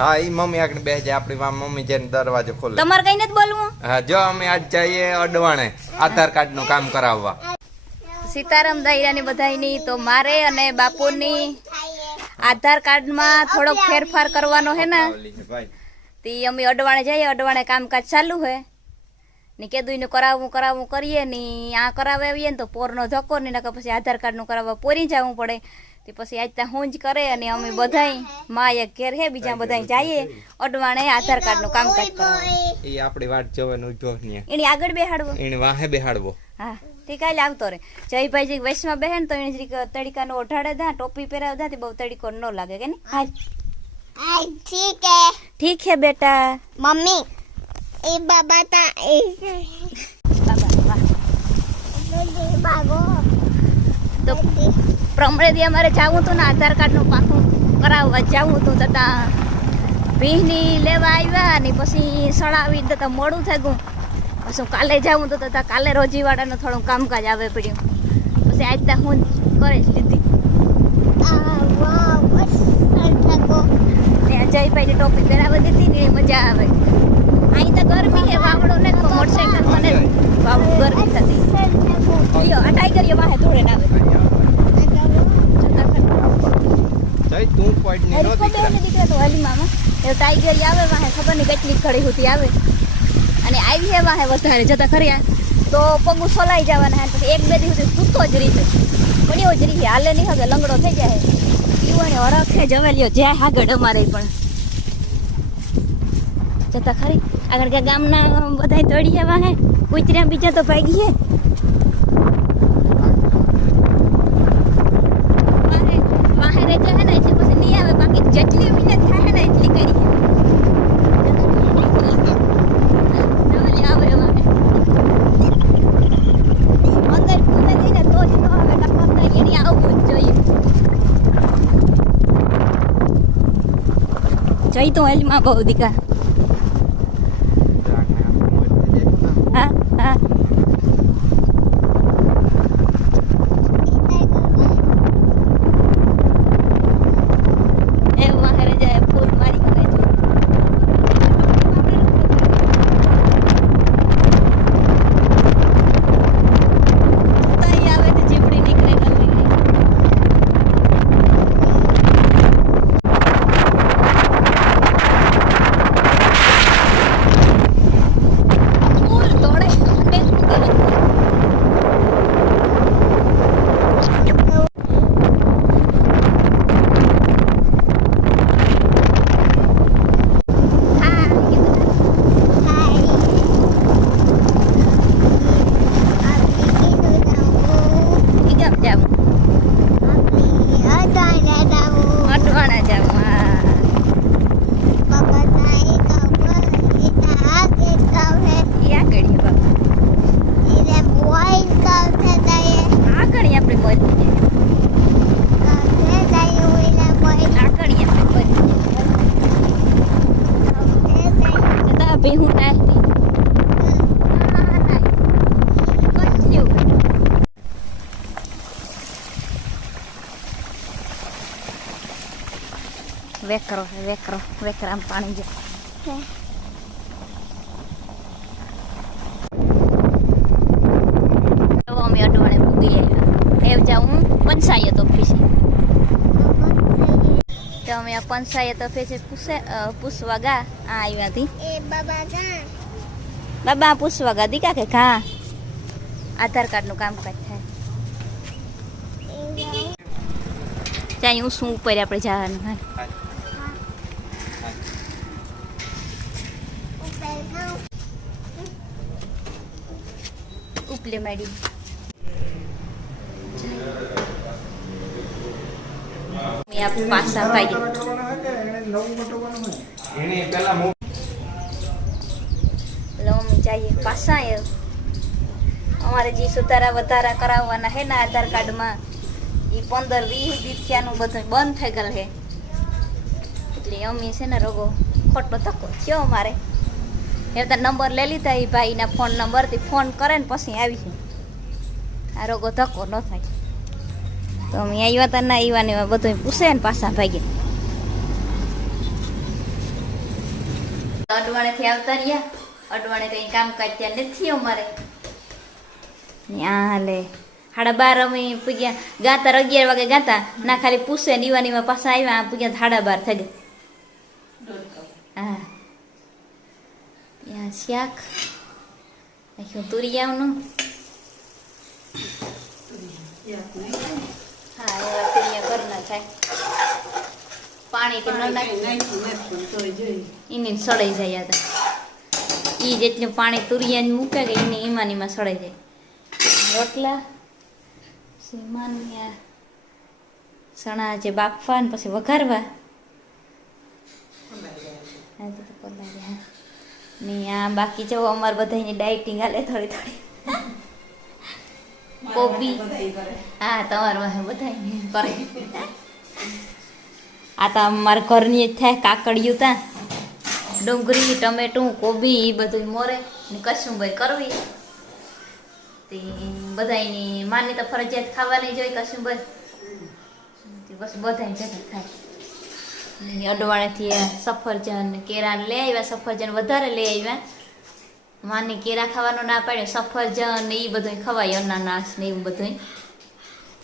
હા ઈ મમ્મી આગળ બેસી જાય આપણી માં મમ્મી જઈને દરવાજો ખોલે. તમારે કઈ નથી બોલવું? હા જો અમે આજ જઈએ અડવાણે આધાર કાર્ડનું કામ કરાવવા. સીતારામ દાયરાની બધાયની તો મારે અને બાપુની આધાર કાર્ડમાં થોડોક ફેરફાર કરવાનો હે ને? તે અમે અડવાણે જઈએ અડવાણે કામકાજ ચાલુ હે. ને કીધું ને કરાવવું કરાવું કરીએ ને આ કરાવે આવીએ ને તો પોરનો ધક્કો ને નકર પછી આધાર કાર્ડનું કરાવવા પોરી જવું પડે. તે પછી આજ ત્યાં હું જ કરે અને અમે બધાય મા એક ઘેર હે બીજા બધાય જઈએ અડવાણે આધાર કાર્ડનું કામકાજ કરાવે એ આપણી વાત જવાનું ઉઠો ને એની આગળ બેહાડવો. એની વાહે બેહાડવો. હા ઠીક હાલ આવતો રે. જયભાઈ જે વૈષ્ણવ બહેન તો એને જરીક તડકાનો ઓઢાડે દા ટોપી પહેરાવ દા તે બહુ તડકો ન લાગે કે ને હા ઠીક હે. ઠીક હે બેટા. મમ્મી. ibabata ibababa તો પ્રમણેથી અમારે જવું હતું ને આધાર કાર્ડનું પાકું કરાવવા જવું હતું છતાં ભીની લેવા આવ્યા ને પછી સડાવી તો મોડું થઈ ગયું. પછી કાલે જવું તો તથા કાલે રોજીવાડાનું થોડું કામકાજ આવે પડ્યું. પછી આજ ત્યાં હું કરી જ લીધી. જયભાઈની ટોપી પહેરાવી દીધી ને મજા આવે. અહીં તો ગરમી છે વાવડો ને મોટરસાઇકલ મને વાવડું ગરમી થતી. યો આ ટાઈગર વાહે થોડે ના આવે. જય તું પોઈન્ટની નો દીકરા. તો હલી મામા એ ટાઈગર આવે વાહે ખબર નહીં કેટલી ખડી હોતી આવે. અને આવી હે વાહે વધારે જતા ખરી તો પગુ સોલાઈ જવાના હે પછી એક બે દિવસ સૂતો જ રીતે એવો જ રીતે હાલે નહીં હવે લંગડો થઈ જાય પીવાને હરખે જવેલ્યો જ્યાં આગળ અમારે પણ. જતા ખરી. આગળ કે ગામના બધા તળિયા વાહે કુતર્યા બીજા તો ભાગી છે જેટલી મિનિટ થાય ને એટલી કરી જઈ તો હેલમાં બહુ દીકા. વેકરો વેકરો વેકરામ પાણી જો અમે અડવાડે પૂગી આવ્યા એવ જા હું પંચાયત ઓફિસે તો અમે આ પંચાયત ઓફિસે પૂછવા ગા આ આવ્યા હતી બાબા પૂછવા ગા દીકા કે કા આધાર કાર્ડ કાર્ડનું કામકાજ થાય ત્યાં હું શું ઉપર આપણે જવાનું ઉપલે મેડી આપણે પાસા એ અમારે જે સુધારા વધારા કરાવવાના હે ને આધાર કાર્ડમાં એ પંદર, વીસ દીઠિયાનું બધું બંધ થઈ ગયેલ હે. એટલે અમે છે ને રોગો ખોટો ધક્કો થયો અમારે. એ તો નંબર લઈ લીધા એ ભાઈના ફોન નંબરથી ફોન કરે ને પછી આવી આ રોગો ધક્કો ન થાય. તો અમે આવ્યા હતા ના આવ્યા ને બધું પૂછે ને પાછા ભાગે. અડવાણેથી આવતા રહ્યા. અડવાણે કઈ કામકાજ ત્યાં નથી અમારે. ત્યાં હાલે સાડા બાર અમે પૂગ્યા ગાતા અગિયાર વાગે ગાતા. ના ખાલી પૂછે દીવાનીમાં પાછા આવ્યા પૂગ્યા સાડા બાર થઈ ગયા હા ત્યાં શાક નાખ્યું તુરિયાનું હા એવા તુરિયા ઘરના થાય પાણી કે ન એની સડાઈ જાય હતા એ જેટલું પાણી તુરિયા મૂકે કે એની ઈમાનીમાં સડાઈ જાય રોટલા સીમાનિયા સણા જે બાફવા ને પછી વઘારવા હા. ને આ બાકી જો અમારે બધાની ડાયટિંગ હાલે થોડી થોડી. કોબી. હા તમારું બધાય કરે. આ તો અમારા ઘરની જ થાય કાકડિયું તા. ડુંગળી ટમેટું કોબી એ બધું મોરે. ને કસુંભાઈ કરવી. તે બધાયની માની તો ફરજિયાત ખાવાની જોઈએ કશું ભાઈ. બસ બધાય જતી થાય. અડવાણેથી સફરજન કેરા લઈ આવ્યા, સફરજન વધારે લઈ આવ્યા. માની કેરા ખાવાનું ના પાડે, સફરજન ને એ બધું ખવાય, અનાનાસ ને એવું બધું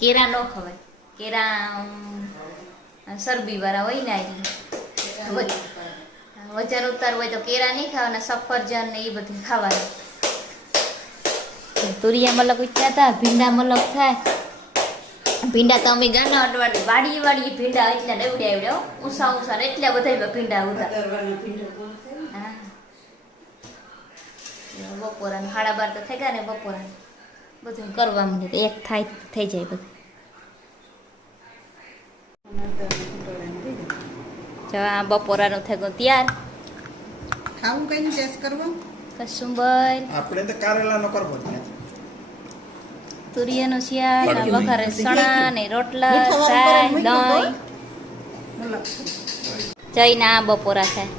કેરા ન ખવાય. કેરા સરબી વાળા હોય ને વજન ઉતાર હોય તો કેરા નહીં ખાવાના, સફરજન ને એ બધું ખાવાનું. તુરિયા મલક ઉચ્ચા હતા ભીંડા મલક થાય. ભીંડા તો અમે ગાના અડવાડી વાડી વાડી ભીંડા એટલા ડવડ્યા આવડ્યો ઉષા ને એટલા બધા ભીંડા ઉતા હા. બપોરા સાડા બાર તો થઈ ગયા ને બપોરા બધું કરવા માંડે તો એક થાય થઈ જાય બધું. જો આ બપોરાનું થઈ ગયું તૈયાર. ખાવું કઈ ટેસ્ટ કરવો? કસુંબર આપણે તો કારેલાનો કરવો તુરિયાનું શિયાળ બાકી વઘારે સણા ને રોટલા શાક દહીં. જઈ ના બપોરા ખાય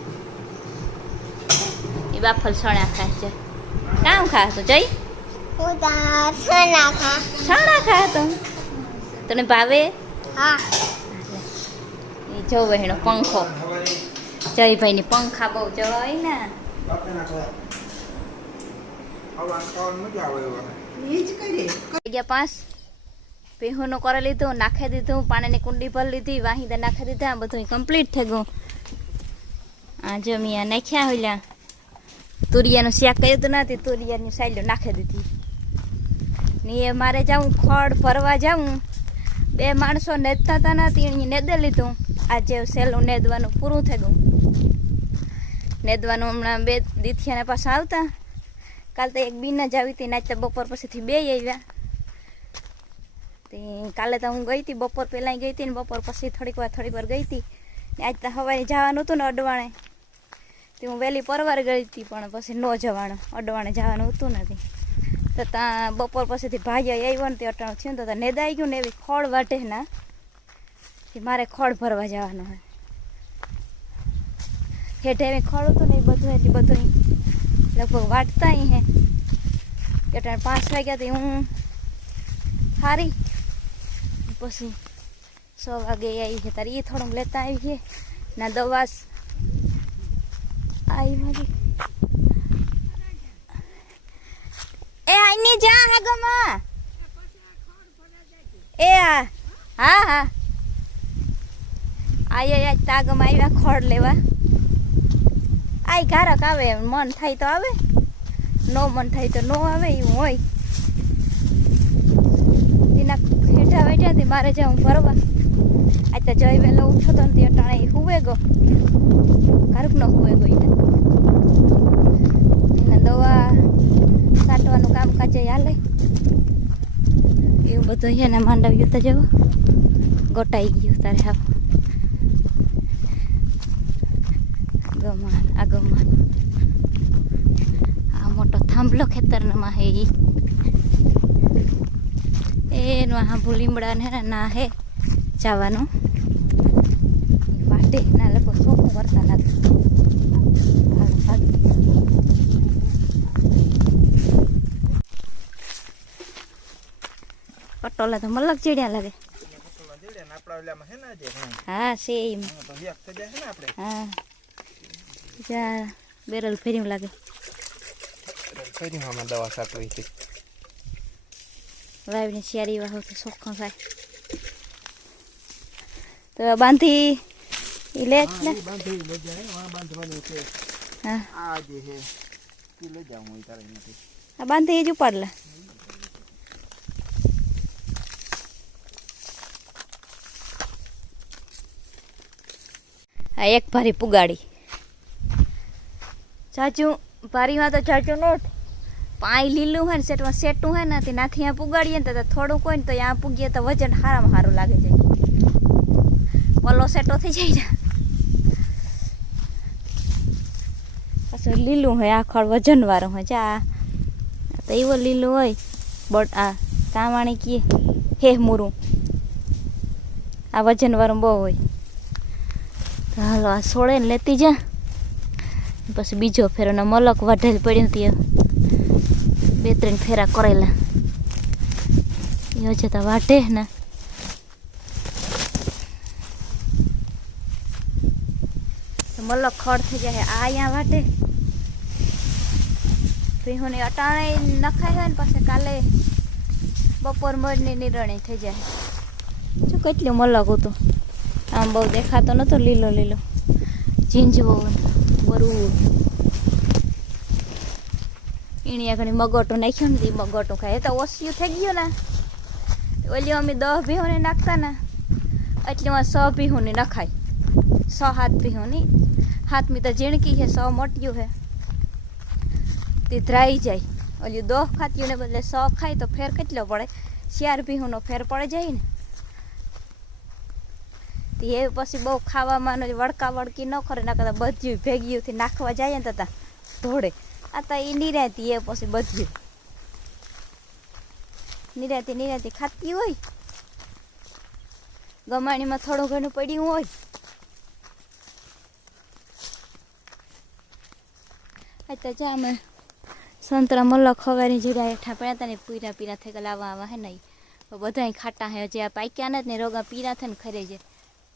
એ બાફલ સણા ખાય છે. કામ ખા તો જઈ સણા ખા તો તને ભાવે? હા. એ જોવે એનો પંખો. જયભાઈની પંખા બહુ જવાય ને એ જ કરીએ થઈ ગયા પાંચ. પેહુનું કરી લીધું નાખી દીધું પાણીની કુંડી ભરી લીધી વાહિંદા નાખી દીધા બધું કમ્પ્લીટ થઈ ગયું. આ જમિયા નાખ્યા હોલ્યા તુરિયાનું શાક કહ્યું તો નથી તુરિયાની સાઈડ નાખી દીધી. ને એ મારે જાઉં ખડ ભરવા જાઉં. બે માણસો નેદતા હતા નથી એને નેદે લીધું. આજે સહેલું નેદવાનું પૂરું થઈ ગયું. નેદવાનું હમણાં બે દીથિયાને પાછા આવતા. કાલ તો એક બીન જ આવી હતી નાચતા બપોર પછીથી બે આવ્યા. તે કાલે તો હું ગઈ હતી, બપોર પહેલાં ગઈ હતી ને બપોર પછી થોડીક વાર થોડીક વાર ગઈ હતી. ને આજ તો સવારે જવાનું હતું ને અડવાણે. તે હું વહેલી પરવાર ગઈ હતી, પણ પછી ન જવાનું. અડવાણે જવાનું હતું નથી. તો ત્યાં બપોર પછીથી ભાઈ આવ્યો ને તે અટાણું થયું ને તો નેદાઈ ગયું ને એવી ખોળ વાટે ના કે મારે ખોળ ભરવા જવાનું હોય. હેઠે એવી ખોળ હતું ને એ બધું, એટલે બધું લગભગ વાટતા અહીં હે એટલે પાંચ વાગ્યા થી હું હારી પછી છ વાગે આવી છે તારે એ થોડુંક લેતા આવી છે ના દવા આવી મારી એ આઈની જા આગમાં એ હા હા હા આય આય તાગમાં આવ્યા ખોડ લેવા આય કારક આવે, મન થાય તો આવે. નો મન થાય તો નો આવે, એવું હોય. એના હેઠા બેઠા મારે જાઉં ફરવા આજ તો જય વહેલો ઉઠો તો તે અટાણે હુવે ગો. કારક નો હુવે ગો એને એના દવા સાટવાનું કામ કાજે હાલે. એવું બધું છે ને માંડવ્યું તો જવો. ગોટાઈ ગયું તારે હા ગમાન આ ગમાન આ મોટો થાંભલો ખેતરમાં હે ઈ એનું આ લીમડા ને હે, જવાનું. માટે ના લોકો શું કરતા લાગે. પટોલા તો મલક ચીડ્યા લાગે. હે સેમ હા. જા, બેરલ ફેર્યું લાગે. ફેરી દવા સાટવી હતી વાવીને શિયારી વાહો તો kan થાય. તો બાંધી લે ને. બાંધી લઈ જાય વાં બાંધવાનું છે. હા. આ જે છે ઈ લઈ જાઉં હું તારે નથી આ બાંધી જ ઉપાડ લે. આ એક ભારી પુગાડી. ચાચું ભારીમાં તો ચાચું નોટ. પાય લીલું હોય ને સેટમાં સેટું હોય ને તેનાથી આ પુગાડીએ ને તો થોડુંક હોય ને તો અહીંયા પૂગીએ તો વજન સારામાં સારું લાગે છે. પલો સેટો થઈ જાય ને. પાછું લીલું હોય આખળ વજનવાળું હોય છે આ તો એવો લીલું હોય. બટ આ કામાણી કીએ, હે મૂરું. આ વજનવાળું બહુ હોય. તો હાલો, આ સોળે ને લેતી જા. પછી બીજો ફેરોનો મલક વાઢેલ પડ્યો હતી બે ત્રણ ફેરા કરેલા એ હજે તો વાઢે ને. મલ્લો ખડ થઈ જાય આ અહીંયા વાટે. ભીહોને અટાણે નખાય હોય ને પછી કાલે બપોર મરની નિરણી થઈ જાય. જો કેટલું મલક હતું. આમ બહુ દેખાતો નતો લીલો લીલો ઝીંઝવો બરું એણી ઘણી મગોટું નાખ્યું ને એ મગોટું ખાય. તો ઓસિયું થઈ ગયું ને. ઓલી અમે દહ ભીહોને નાખતા ને એટલે એમાં સો ભીહોને નખાય. સો હાથ ભીહોની. હાથમી તો ઝીણકી છે, સો મોટ્યું છે. તે ધ્રાઈ જાય. ઓલી દોહ ખાતી ને બદલે સો ખાય તો ફેર કેટલો પડે? ચાર ભીહુંનો ફેર પડે જાય ને. તે એ પછી બહુ ખાવામાં વડકા વડકી ન કરે ના કરતા બધું ભેગીઓથી નાખવા જાય ને તતા ધોડે આ તો એ નિરાતી એ પછી બધું નિરાતી નિરાતી ખાતી હોય ગમાણીમાં થોડું ઘણું પડ્યું હોય તો જા અમે સંતરા મલક ખવારી જીરા હેઠા પડ્યા હતા ને પીરા પીરા થઈ ગયા લાવવા આવા હે નહીં બધા ખાટા હે જે આ પાક્યા નથી ને રોગા પીરા થાય ને ખરે છે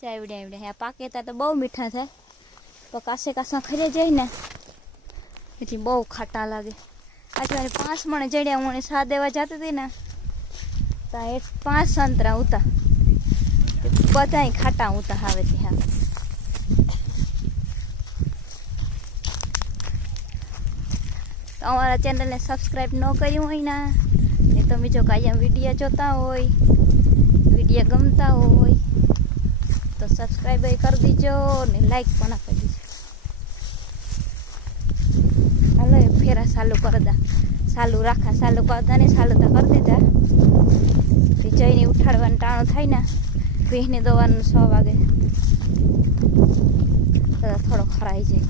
ચા એવડ્યા એવડ્યા આ પાકે તો બહુ મીઠા થાય તો કાસે કાસા ખરે જાય ને એટલે બહુ ખાટા લાગે. આજે પાંચ મણે જડ્યા હું સા દેવા જતી હતી ને, તો એ પાંચ સંતરા ઉતા. બધા ખાટા ઉતા આવે છે હા. તો અમારા ચેનલને સબસ્ક્રાઈબ ન કર્યું હોય ના, એ તમે જો કાયમ વીડિયો જોતા હોય, વીડિયો ગમતા હોય, તો સબસ્ક્રાઈબ કરી દીજો ને લાઈક પણ આપી. ફેરા ચાલુ કરી દા. ચાલુ રાખા ચાલુ કરતા ને ચાલુ તો કરી દીધા. પછી જઈને ઉઠાડવાનું ટાણું થાય ને ભીહને દોવાનું છ વાગે. થોડો ખરાઈ જાય.